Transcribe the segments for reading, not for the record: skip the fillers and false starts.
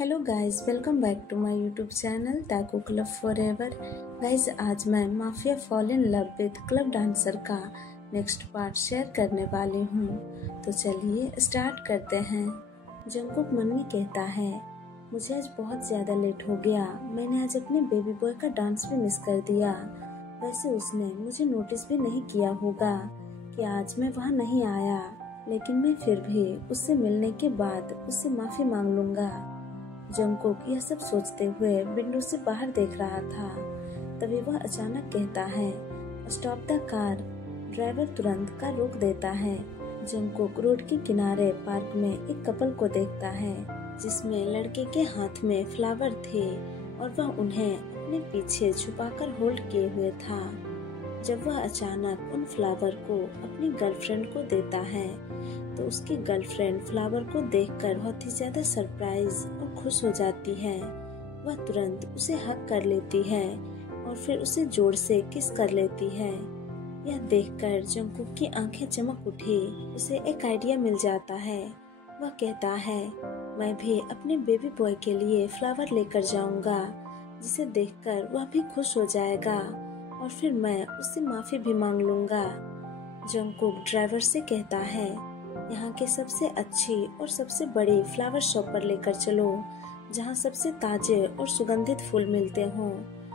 Hello guys, welcome back to my YouTube channel taku club forever. Guys, आज मैं mafia fall in love with club dancer का next part share करने वाली हूँ। तो चलिए स्टार्ट करते हैं। जंगकुक मन में कहता है, मुझे आज बहुत ज़्यादा लेट हो गया। मैंने आज अपने बेबी बॉय का डांस भी मिस कर दिया। वैसे उसने मुझे नोटिस भी नहीं किया होगा कि आज मैं वहाँ नहीं आया, लेकिन मैं फिर भी उससे मिलने के बाद उससे माफ़ी मांग लूँगा। जंगकुक यह सब सोचते हुए विंडो से बाहर देख रहा था। तभी वह अचानक कहता है, स्टॉप द कार। ड्राइवर तुरंत कार रोक देता है। जंगकुक रोड के किनारे पार्क में एक कपल को देखता है जिसमें लड़के के हाथ में फ्लावर थे और वह उन्हें अपने पीछे छुपाकर होल्ड किए हुए था। जब वह अचानक उन फ्लावर को अपनी गर्लफ्रेंड को देता है तो उसकी गर्लफ्रेंड फ्लावर को देखकर बहुत ही ज्यादा सरप्राइज और खुश हो जाती है। वह तुरंत उसे हग कर लेती है और फिर उसे जोर से किस कर लेती है। यह देखकर जंगकुक की आंखें चमक उठी। उसे एक आइडिया मिल जाता है। वह कहता है, मैं भी अपने बेबी बॉय के लिए फ्लावर लेकर जाऊंगा, जिसे देखकर वह भी खुश हो जाएगा और फिर मैं उससे माफी भी मांग लूंगा। जंगकुक ड्राइवर से कहता है, यहाँ के सबसे अच्छी और सबसे बड़ी फ्लावर शॉप पर लेकर चलो, जहाँ सबसे ताजे और सुगंधित फूल मिलते हों।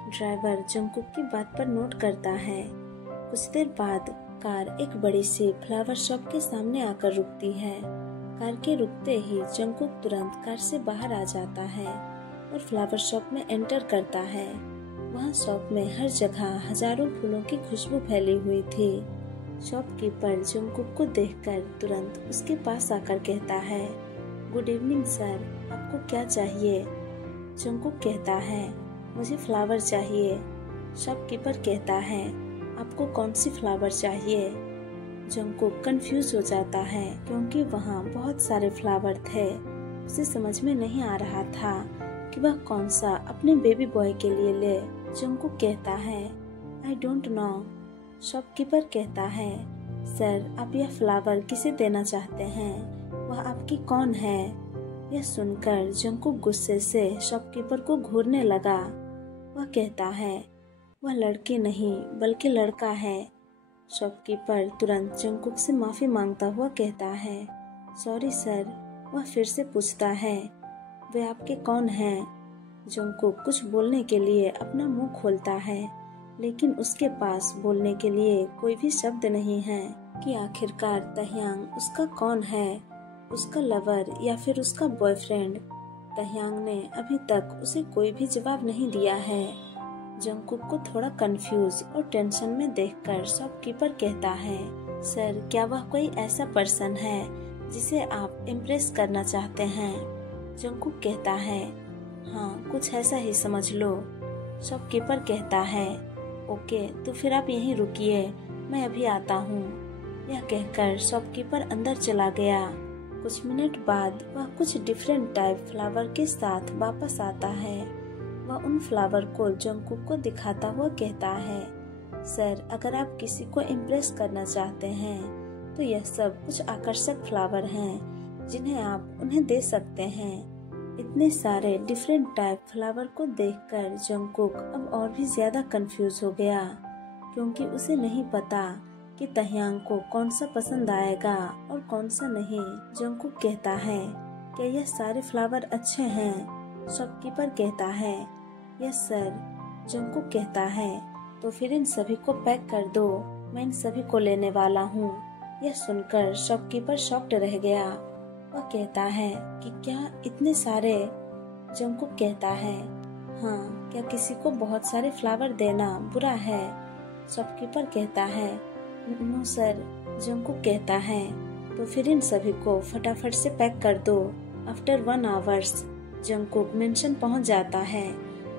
ड्राइवर जंगकुक की बात पर नोट करता है। कुछ देर बाद कार एक बड़ी सी फ्लावर शॉप के सामने आकर रुकती है। कार के रुकते ही जंगकुक तुरंत कार से बाहर आ जाता है और फ्लावर शॉप में एंटर करता है। वहाँ शॉप में हर जगह हजारों फूलों की खुशबू फैली हुई थी। शॉपकीपर जंगकुक को देखकर तुरंत उसके पास आकर कहता है, गुड इवनिंग सर, आपको क्या चाहिए? जंगकुक कहता है, मुझे फ्लावर चाहिए। शॉपकीपर कहता है, आपको कौन सी फ्लावर चाहिए? जंगकुक कंफ्यूज हो जाता है क्योंकि वहाँ बहुत सारे फ्लावर थे। उसे समझ में नहीं आ रहा था कि वह कौन सा अपने बेबी बॉय के लिए ले। जंगकुक कहता है, आई डोंट नो। शॉपकीपर कहता है, सर, आप यह फ्लावर किसे देना चाहते हैं? वह आपकी कौन है? यह सुनकर जंगकुक गुस्से से शॉपकीपर को घूरने लगा। वह कहता है, वह लड़की नहीं बल्कि लड़का है। शॉपकीपर तुरंत जंगकुक से माफी मांगता हुआ कहता है, सॉरी सर। वह फिर से पूछता है, वे आपके कौन हैं? जंगकुक कुछ बोलने के लिए अपना मुंह खोलता है, लेकिन उसके पास बोलने के लिए कोई भी शब्द नहीं है कि आखिरकार तह्यांग उसका कौन है, उसका लवर या फिर उसका बॉयफ्रेंड। तह्यांग ने अभी तक उसे कोई भी जवाब नहीं दिया है। जंगकुक को थोड़ा कंफ्यूज और टेंशन में देखकर शॉपकीपर कहता है, सर, क्या वह कोई ऐसा पर्सन है जिसे आप इम्प्रेस करना चाहते हैं? जंगकुक कहता है, हाँ, कुछ ऐसा ही समझ लो। शॉपकीपर कहता है, ओके, तो फिर आप यहीं रुकिए, मैं अभी आता हूँ। यह कहकर शॉपकीपर अंदर चला गया। कुछ मिनट बाद वह कुछ डिफरेंट टाइप फ्लावर के साथ वापस आता है। वह उन फ्लावर को जंगकुक को दिखाता हुआ कहता है, सर, अगर आप किसी को इम्प्रेस करना चाहते हैं तो यह सब कुछ आकर्षक फ्लावर हैं जिन्हें आप उन्हें दे सकते हैं। इतने सारे डिफरेंट टाइप फ्लावर को देखकर जंगकुक अब और भी ज्यादा कंफ्यूज हो गया, क्योंकि उसे नहीं पता कि तह्यांग को कौन सा पसंद आएगा और कौन सा नहीं। जंगकुक कहता है, क्या यह सारे फ्लावर अच्छे हैं? शॉपकीपर कहता है, यस सर। जंगकुक कहता है, तो फिर इन सभी को पैक कर दो, मैं इन सभी को लेने वाला हूँ। यह सुनकर शॉपकीपर शॉक्ड रह गया। वह कहता है कि क्या इतने सारे? जंगकुक कहता है, हाँ, क्या किसी को बहुत सारे फ्लावर देना बुरा है? शॉपकीपर कहता है, नो सर। जंगकुक कहता है, तो फिर इन सभी को फटाफट से पैक कर दो। आफ्टर 1 आवर्स जंगकुक मेंशन पहुंच जाता है।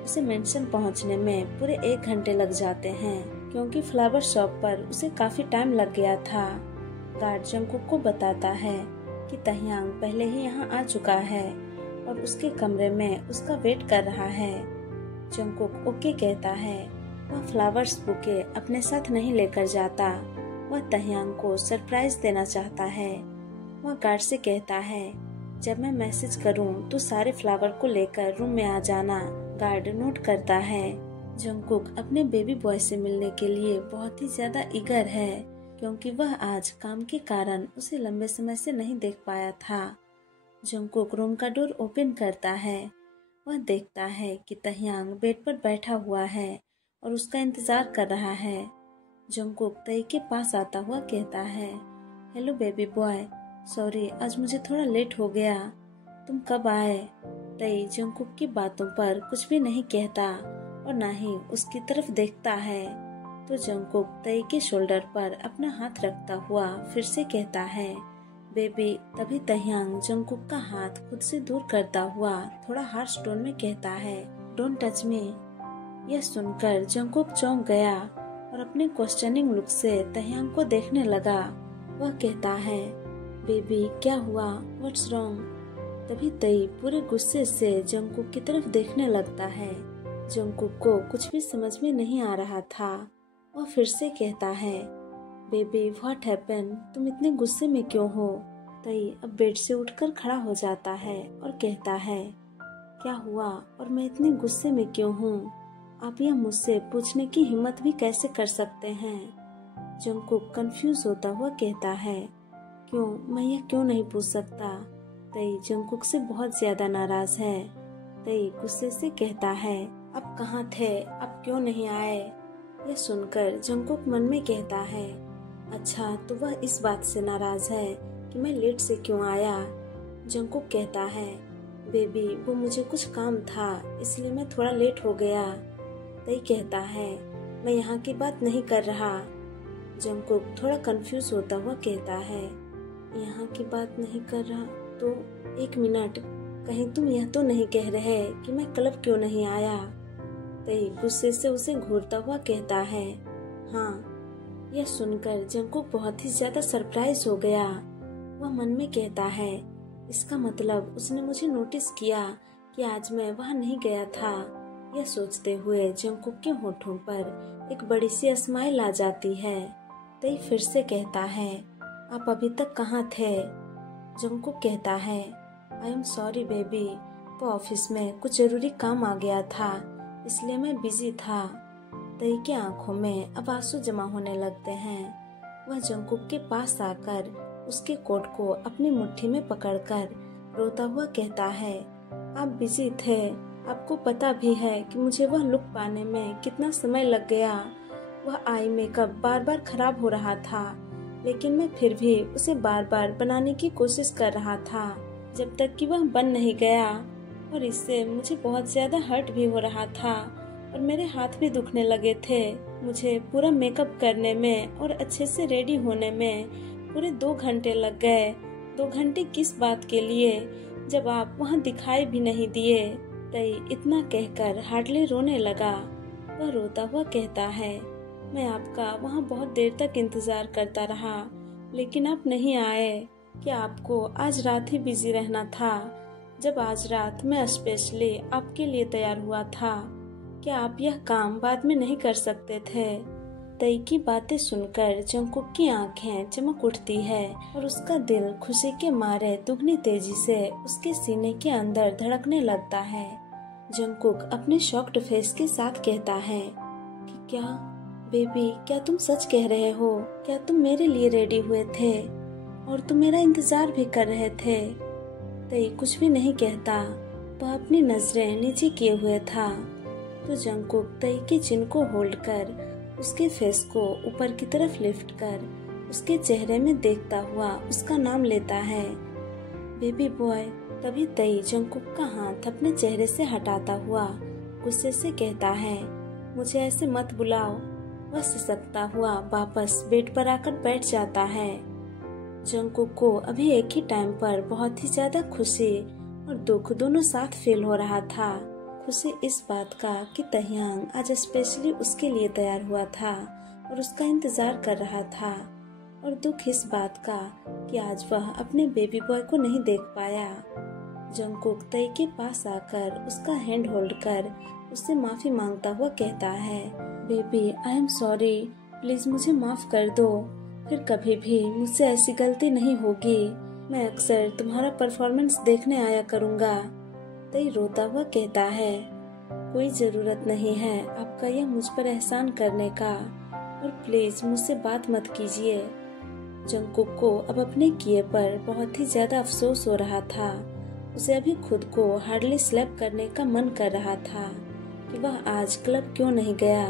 उसे मेंशन पहुंचने में पूरे 1 घंटे लग जाते हैं, क्योंकि फ्लावर शॉप पर उसे काफी टाइम लग गया था। गार्ड जंगकुक को बताता है कि तह्यांग पहले ही यहाँ आ चुका है और उसके कमरे में उसका वेट कर रहा है। जंगकुक ओके कहता है। वह फ्लावर्स बुके अपने साथ नहीं लेकर जाता। वह तह्यांग को सरप्राइज देना चाहता है। वह गार्ड से कहता है, जब मैं मैसेज करूं तो सारे फ्लावर को लेकर रूम में आ जाना, गार्ड नोट करता है। जंगकुक अपने बेबी बॉय से मिलने के लिए बहुत ही ज्यादा ईगर है, क्योंकि वह आज काम के कारण उसे लंबे समय से नहीं देख पाया था। जंगकुक रूम का डोर ओपन करता है। वह देखता है कि तह्यांग बेड पर बैठा हुआ है और उसका इंतजार कर रहा है। जंगकुक तई के पास आता हुआ कहता है, हेलो बेबी बॉय, सॉरी आज मुझे थोड़ा लेट हो गया, तुम कब आए? तई जंगकुक की बातों पर कुछ भी नहीं कहता और ना ही उसकी तरफ देखता है। तो जंगकुक तई के शोल्डर पर अपना हाथ रखता हुआ फिर से कहता है, बेबी। तभी तह्यांग जंगकुक का हाथ खुद से दूर करता हुआ थोड़ा हार्श टोन में कहता है, डोंट टच मी। यह सुनकर जंगकुक चौंक गया और अपने क्वेश्चनिंग लुक से तह्यांग को देखने लगा। वह कहता है, बेबी क्या हुआ, व्हाट्स रॉन्ग? तभी तई पूरे गुस्से से जंगकुक की तरफ देखने लगता है। जंगकुक को कुछ भी समझ में नहीं आ रहा था। वह फिर से कहता है, बेबी व्हाट हैपन, तुम इतने गुस्से में क्यों हो? तई अब बेड से उठकर खड़ा हो जाता है और कहता है, क्या हुआ और मैं इतने गुस्से में क्यों हूँ? आप यह मुझसे पूछने की हिम्मत भी कैसे कर सकते हैं? जंगकुक कंफ्यूज होता हुआ कहता है, क्यों, मैं यह क्यों नहीं पूछ सकता? तई जंगकुक से बहुत ज्यादा नाराज है। तई गुस्से से कहता है, आप कहाँ थे, आप क्यों नहीं आए? यह सुनकर जंगकुक मन में कहता है, अच्छा तो वह इस बात से नाराज है कि मैं लेट से क्यों आया। जंगकुक कहता है, बेबी वो मुझे कुछ काम था इसलिए मैं थोड़ा लेट हो गया। तई कहता है, मैं यहाँ की बात नहीं कर रहा। जंगकुक थोड़ा कंफ्यूज होता हुआ कहता है, यहाँ की बात नहीं कर रहा तो एक मिनट, कहीं तुम यह तो नहीं कह रहे कि मैं क्लब क्यों नहीं आया? तई गुस्से से उसे घूरता हुआ कहता है, हाँ। यह सुनकर जंगकुक बहुत ही ज्यादा सरप्राइज हो गया। वह मन में कहता है, इसका मतलब उसने मुझे नोटिस किया कि आज मैं वहां नहीं गया था। यह सोचते हुए जंगकुक के होठों पर एक बड़ी सी स्माइल आ जाती है। तई फिर से कहता है, आप अभी तक कहाँ थे? जंगकुक कहता है, आई एम सॉरी बेबी, वो ऑफिस में कुछ जरूरी काम आ गया था इसलिए मैं बिजी था। तई की आंखों में अब आंसू जमा होने लगते हैं। वह जंगकुक के पास आकर उसके कोट को अपनी मुट्ठी में पकड़कर रोता हुआ कहता है, आप बिजी थे, आपको पता भी है कि मुझे वह लुक पाने में कितना समय लग गया। वह आई मेकअप बार बार खराब हो रहा था, लेकिन मैं फिर भी उसे बार बार बनाने की कोशिश कर रहा था जब तक कि वह बन नहीं गया, और इससे मुझे बहुत ज्यादा हर्ट भी हो रहा था और मेरे हाथ भी दुखने लगे थे। मुझे पूरा मेकअप करने में और अच्छे से रेडी होने में पूरे 2 घंटे लग गए। 2 घंटे किस बात के लिए, जब आप वहाँ दिखाई भी नहीं दिए। तई इतना कहकर हार्डली रोने लगा। वह रोता हुआ कहता है, मैं आपका वहाँ बहुत देर तक इंतजार करता रहा लेकिन आप नहीं आए। क्या आपको आज रात ही बिजी रहना था, जब आज रात मैं स्पेशली आपके लिए तैयार हुआ था? क्या आप यह काम बाद में नहीं कर सकते थे? तई की बातें सुनकर जंगकुक की आंखें चमक उठती है और उसका दिल खुशी के मारे दुगनी तेजी से उसके सीने के अंदर धड़कने लगता है। जंगकुक अपने शॉक्ड फेस के साथ कहता है कि क्या बेबी, क्या तुम सच कह रहे हो? क्या तुम मेरे लिए रेडी हुए थे और तुम मेरा इंतजार भी कर रहे थे? तई कुछ भी नहीं कहता, वह अपनी नजरें नीचे किए हुए था। तो जंगकुक तई के चिन को होल्ड कर उसके फेस को ऊपर की तरफ लिफ्ट कर उसके चेहरे में देखता हुआ उसका नाम लेता है, बेबी बॉय। तभी तई जंगकुक का हाथ अपने चेहरे से हटाता हुआ गुस्से से कहता है, मुझे ऐसे मत बुलाओ। वह सिसकता हुआ वापस बेड पर आकर बैठ जाता है। जंगकुक को अभी एक ही टाइम पर बहुत ही ज्यादा खुशी और दुख दोनों साथ फील हो रहा था। खुशी इस बात का कि तह्यांग आज स्पेशली उसके लिए तैयार हुआ था और उसका इंतजार कर रहा था, और दुख इस बात का कि आज वह अपने बेबी बॉय को नहीं देख पाया। जंगकुक तई के पास आकर उसका हैंड होल्ड कर उससे माफी मांगता हुआ कहता है, baby I am sorry, please मुझे माफ कर दो, फिर कभी भी मुझसे ऐसी गलती नहीं होगी। मैं अक्सर तुम्हारा परफॉर्मेंस देखने आया करूँगा। तई रोता हुआ कहता है, कोई ज़रूरत नहीं है आपका यह मुझ पर एहसान करने का, और प्लीज़ मुझसे बात मत कीजिए। जंगकुक को अब अपने किए पर बहुत ही ज़्यादा अफसोस हो रहा था। उसे अभी खुद को हार्डली स्लैप करने का मन कर रहा था कि वह आज क्लब क्यों नहीं गया।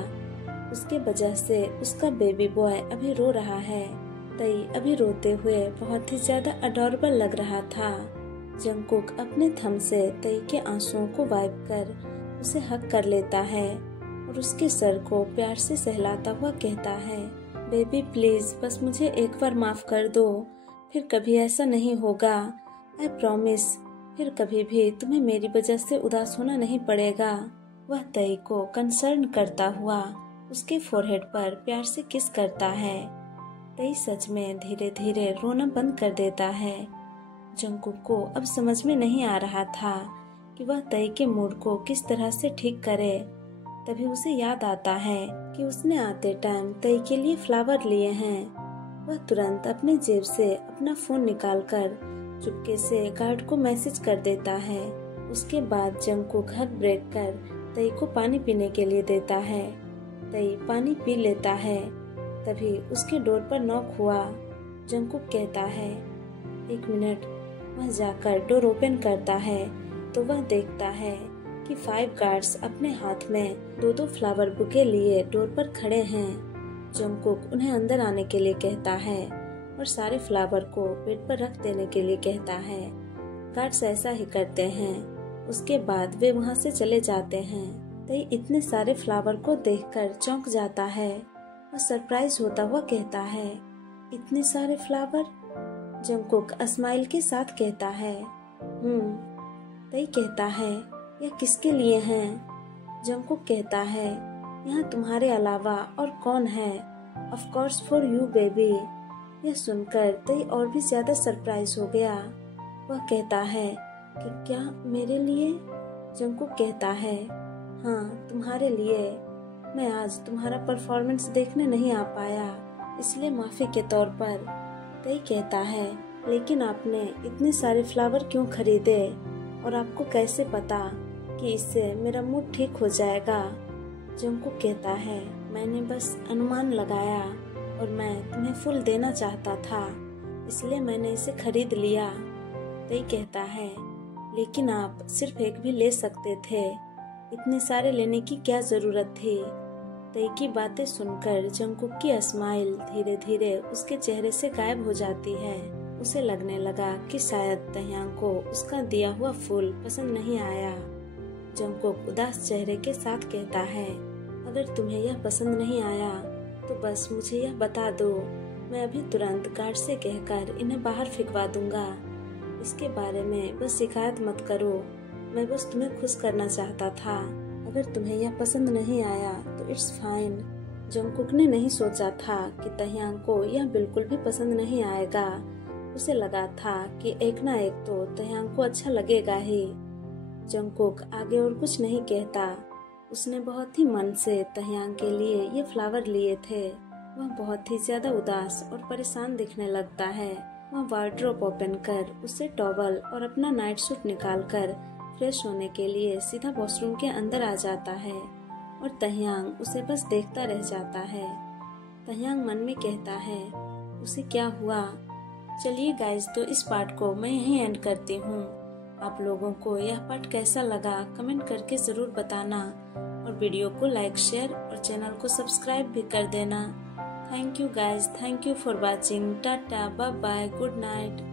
उसके वजह से उसका बेबी बॉय अभी रो रहा है। तई अभी रोते हुए बहुत ही ज्यादा अडॉरेबल लग रहा था। जंगकुक अपने थंब से तई के आंसुओं को वाइप कर उसे हग कर लेता है और उसके सर को प्यार से सहलाता हुआ कहता है, बेबी प्लीज बस मुझे एक बार माफ कर दो, फिर कभी ऐसा नहीं होगा। आई प्रॉमिस, फिर कभी भी तुम्हें मेरी वजह से उदास होना नहीं पड़ेगा। वह तई को कंसर्न करता हुआ उसके फोरहेड पर प्यार से किस करता है। तई सच में धीरे धीरे रोना बंद कर देता है। जंगकुक को अब समझ में नहीं आ रहा था कि वह तई के मूड को किस तरह से ठीक करे। तभी उसे याद आता है कि उसने आते टाइम तई के लिए फ्लावर लिए हैं। वह तुरंत अपने जेब से अपना फोन निकालकर चुपके से गार्ड को मैसेज कर देता है। उसके बाद जंगकुक हग ब्रेक कर तई को पानी पीने के लिए देता है। तई पानी पी लेता है। तभी उसके डोर पर नॉक हुआ। जंगकुक कहता है, एक मिनट। वह जाकर डोर ओपन करता है तो वह देखता है कि 5 गार्ड्स अपने हाथ में 2-2 फ्लावर बुके लिए डोर पर खड़े हैं। जंगकुक उन्हें अंदर आने के लिए कहता है और सारे फ्लावर को बेड पर रख देने के लिए कहता है। गार्ड्स ऐसा ही करते हैं। उसके बाद वे वहाँ से चले जाते हैं। तई इतने सारे फ्लावर को देखकर चौंक जाता है और सरप्राइज होता हुआ कहता है, इतने सारे फ्लावर? जंगकुक स्माइल के साथ कहता है, तई कहता है, यह किसके लिए हैं? जंगकुक कहता है, यहाँ तुम्हारे अलावा और कौन है? Of course for you baby. यह सुनकर तई और भी ज्यादा सरप्राइज हो गया। वह कहता है कि क्या मेरे लिए? जंगकुक कहता है, हाँ तुम्हारे लिए। मैं आज तुम्हारा परफॉर्मेंस देखने नहीं आ पाया, इसलिए माफी के तौर पर। तई कहता है, लेकिन आपने इतने सारे फ्लावर क्यों खरीदे और आपको कैसे पता कि इससे मेरा मूड ठीक हो जाएगा? जंगकुक कहता है, मैंने बस अनुमान लगाया और मैं तुम्हें फुल देना चाहता था, इसलिए मैंने इसे खरीद लिया। तई कहता है, लेकिन आप सिर्फ एक भी ले सकते थे, इतने सारे लेने की क्या जरूरत थी? तई की बातें सुनकर जंगकुक की स्माइल धीरे धीरे उसके चेहरे से गायब हो जाती है। उसे लगने लगा कि शायद तैयांग को उसका दिया हुआ फूल पसंद नहीं आया। जंगकुक उदास चेहरे के साथ कहता है, अगर तुम्हें यह पसंद नहीं आया तो बस मुझे यह बता दो, मैं अभी तुरंत गार्ड से कहकर इन्हें बाहर फेंकवा दूंगा। इसके बारे में बस शिकायत मत करो, मैं बस तुम्हें खुश करना चाहता था। अगर तुम्हें यह पसंद नहीं आया तो इट्स फाइन। जंगकुक ने नहीं सोचा था कि तैयांग को यह बिल्कुल भी पसंद नहीं आएगा। उसे लगा था कि एक ना एक तो तैयांग को अच्छा लगेगा ही। जंगकुक आगे और कुछ नहीं कहता। उसने बहुत ही मन से तैयांग के लिए ये फ्लावर लिए थे। वह बहुत ही ज्यादा उदास और परेशान दिखने लगता है। वह वार्डरोब ओपन कर उससे टॉवल और अपना नाइट सूट निकाल कर फ्रेश होने के लिए सीधा वॉशरूम के अंदर आ जाता है और तैयांग उसे बस देखता रह जाता है। तैयांग मन में कहता है, उसे क्या हुआ? चलिए गाइस, तो इस पार्ट को मैं यहीं एंड करती हूँ। आप लोगों को यह पार्ट कैसा लगा कमेंट करके जरूर बताना और वीडियो को लाइक, शेयर और चैनल को सब्सक्राइब भी कर देना। Thank you guys, thank you for watching. Tata, bye bye, good night.